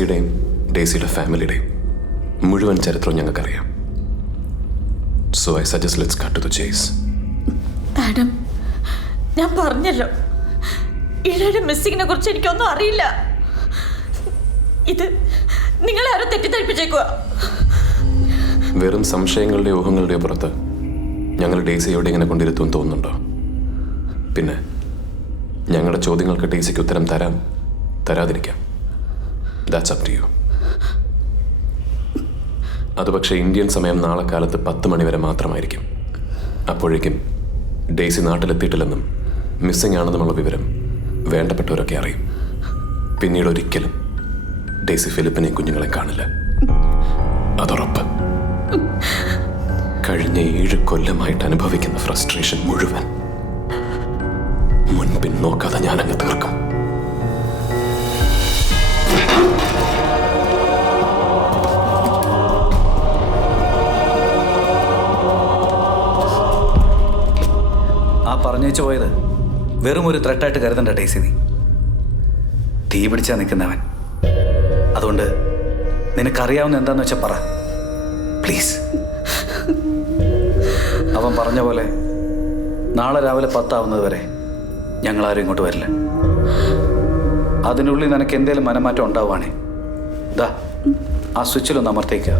ഡെയ്സിയുടെയും ഡെയ്സിയുടെ ഫാമിലിയുടെയും മുഴുവൻ ചരിത്രവും ഞങ്ങൾക്കറിയാം. So I suggest let's cut to the chase. Madam, ഞാൻ പറഞ്ഞല്ലോ, ഇഴയുടെ മിസ്സിങ്ങിനെ കുറിച്ച് എനിക്കൊന്നും അറിയില്ല. ഇത് നിങ്ങളാരോ തെറ്റിദ്ധരിപ്പിച്ചേക്കുക. വെറും സംശയങ്ങളുടെയോ ഊഹങ്ങളുടെയോ പുറത്ത് ഞങ്ങൾ ഡെയ്സി എവിടെ ഇങ്ങനെ കൊണ്ടിരുത്തുമെന്ന് തോന്നുന്നുണ്ടോ? പിന്നെ ഞങ്ങളുടെ ചോദ്യങ്ങൾക്ക് ഡെയ്സിക്ക് ഉത്തരം തരാം, തരാതിരിക്കാം. That's up to you. അത് പക്ഷേ ഇന്ത്യൻ സമയം നാളെ കാലത്ത് 10 മണി വരെ മാത്രമായിരിക്കും. അപ്പോഴേക്കും ഡെയ്സി നാട്ടിലെത്തിയിട്ടില്ലെന്നും മിസ്സിംഗ് ആണെന്നുമുള്ള വിവരം വേണ്ടപ്പെട്ടവരൊക്കെ അറിയും. പിന്നീട് ഒരിക്കലും ഡെയ്സി ഫിലിപ്പിനെയും കുഞ്ഞുങ്ങളെയും കാണില്ല, അതുറപ്പ്. കഴിഞ്ഞ 7 കൊല്ലമായിട്ട് അനുഭവിക്കുന്ന ഫ്രസ്ട്രേഷൻ മുഴുവൻ മുൻപിൻ നോക്കാതെ ഞാനങ്ങ് തീർക്കും. ആ പറഞ്ഞേച്ചു പോയത് വെറും ഒരു ത്രെട്ടായിട്ട് കരുതണ്ട ഡെയ്സി. നീ തീ പിടിച്ചാ നിൽക്കുന്നവൻ. അതുകൊണ്ട് നിനക്കറിയാവുന്ന എന്താന്ന് വെച്ചാൽ പറ പ്ലീസ്. അവൻ പറഞ്ഞ പോലെ നാളെ രാവിലെ 10 ആവുന്നത് വരെ ഞങ്ങളാരും ഇങ്ങോട്ട് വരില്ല. അതിനുള്ളിൽ നിനക്ക് എന്തേലും മനമാറ്റം ഉണ്ടാവുകയാണേ ദാ ആ സ്വിച്ചിലൊന്ന് അമർത്തേക്കുക.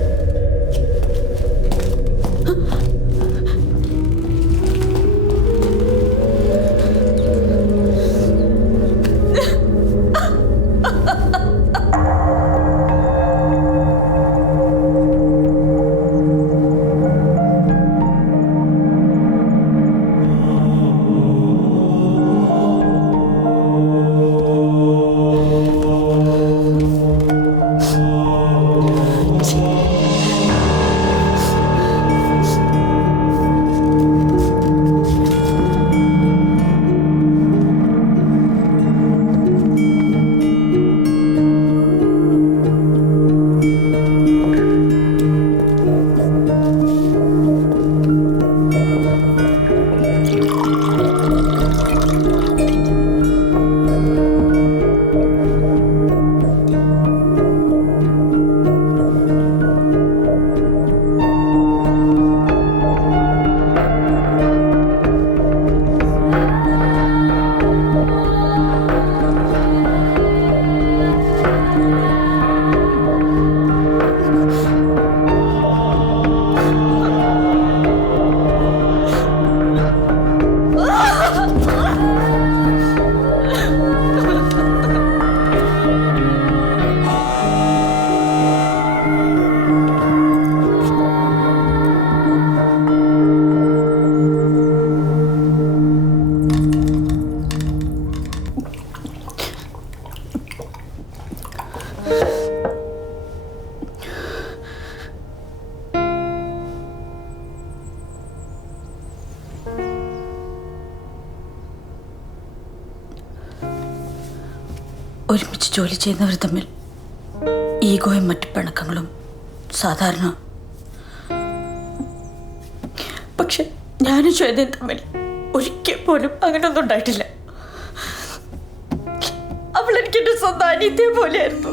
ഒരുമിച്ച് ജോലി ചെയ്യുന്നവർ തമ്മിൽ ഈഗോയും മറ്റു പിണക്കങ്ങളും സാധാരണ. പക്ഷെ ഞാനും ശ്വേതയും തമ്മിൽ ഒരിക്കൽ പോലും അങ്ങനെയൊന്നും ഉണ്ടായിട്ടില്ല. അവൾ എനിക്കെന്റെ സ്വന്തം അനിയത്തെ പോലെയായിരുന്നു.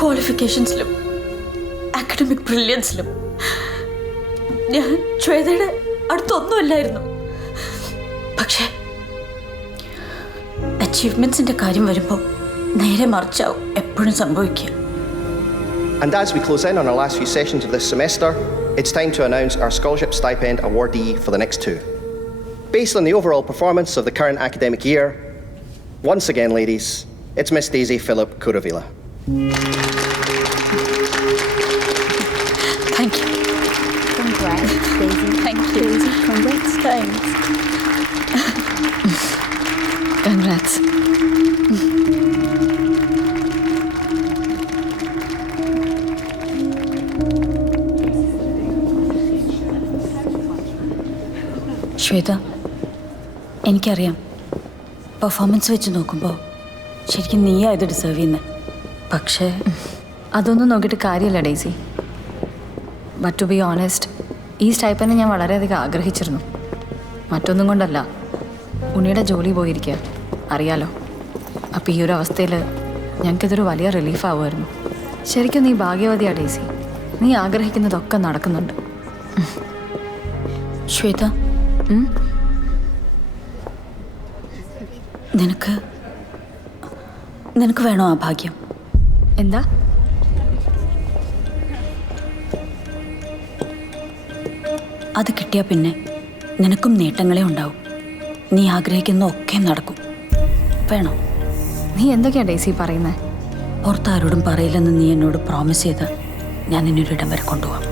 ക്വാളിഫിക്കേഷൻസിലും അക്കാഡമിക് ബ്രില്യൻസിലും ഞാൻ ശ്വേതയുടെ അടുത്തൊന്നുമല്ലായിരുന്നു. പക്ഷേ അച്ചീവ്മെന്റ്സിന്റെ കാര്യം വരുമ്പോൾ നേരെ മറിച്ചാവും എപ്പോഴും സംഭവിക്കുക. And as we close in on our last few sessions of this semester, it's time to announce our scholarship stipend awardee for the next 2. Based on the overall performance of the current academic year, once again, ladies, it's Miss Daisy Philip Kuravila. Thank you. Congrats, Daisy. Thank you. Daisy, congrats. Thanks. Congrats. Shweta, എനിക്കറിയാം performance വെച്ച് നോക്കുമ്പോൾ ശരിക്കും നീയാ ഇത് deserve ചെയ്യുന്നത്. പക്ഷേ അതൊന്നും നോക്കിയിട്ട് കാര്യമില്ല Daisy. But to be honest, ഈ സ്റ്റൈപ്പനെ ഞാൻ വളരെയധികം ആഗ്രഹിച്ചിരുന്നു. മറ്റൊന്നും കൊണ്ടല്ല, ഉണ്ണിയുടെ ജോലി പോയിരിക്കുക അറിയാലോ. അപ്പോൾ ഈ ഒരു അവസ്ഥയിൽ ഞങ്ങൾക്കിതൊരു വലിയ റിലീഫ് ആവുമായിരുന്നു. ശരിക്കും നീ ഭാഗ്യവതിയാ ഡേസി. നീ ആഗ്രഹിക്കുന്നതൊക്കെ നടക്കുന്നുണ്ട്. ശ്വേത, നിനക്ക് വേണോ ആ ഭാഗ്യം? എന്താ? അത് കിട്ടിയാൽ പിന്നെ നിനക്കും നേട്ടങ്ങളെ ഉണ്ടാവും. നീ ആഗ്രഹിക്കുന്ന ഒക്കെ നടക്കും. വേണോ? നീ എന്തൊക്കെയാ ഡേസി പറയുന്നത്? പുറത്താരോടും പറയില്ലെന്ന് നീ എന്നോട് പ്രോമിസ് ചെയ്ത് ഞാൻ നിന്നൊരിടം വരെ കൊണ്ടുപോകാം.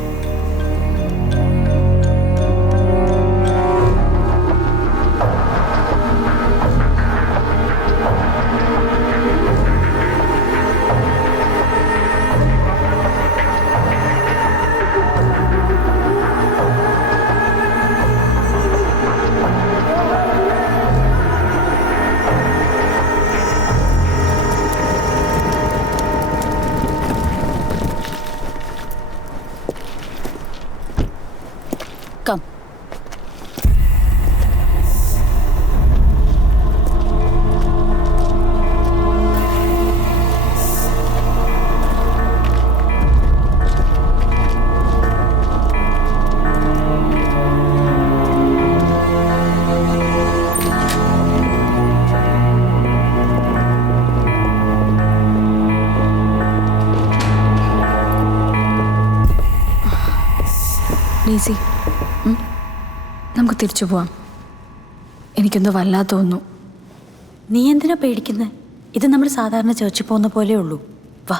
Come. ഡേസി, നമുക്ക് തിരിച്ചു പോവാം. എനിക്കെന്തോ വല്ലാതെ തോന്നുന്നു. നീ എന്തിനാ പേടിക്കുന്നത്? ഇത് നമ്മൾ സാധാരണ ചേർച്ചിൽ പോകുന്ന പോലെ ഉള്ളൂ. വാ.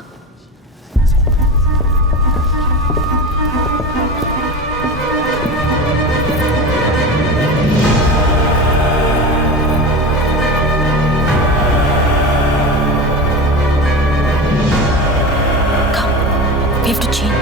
Come. We have to change.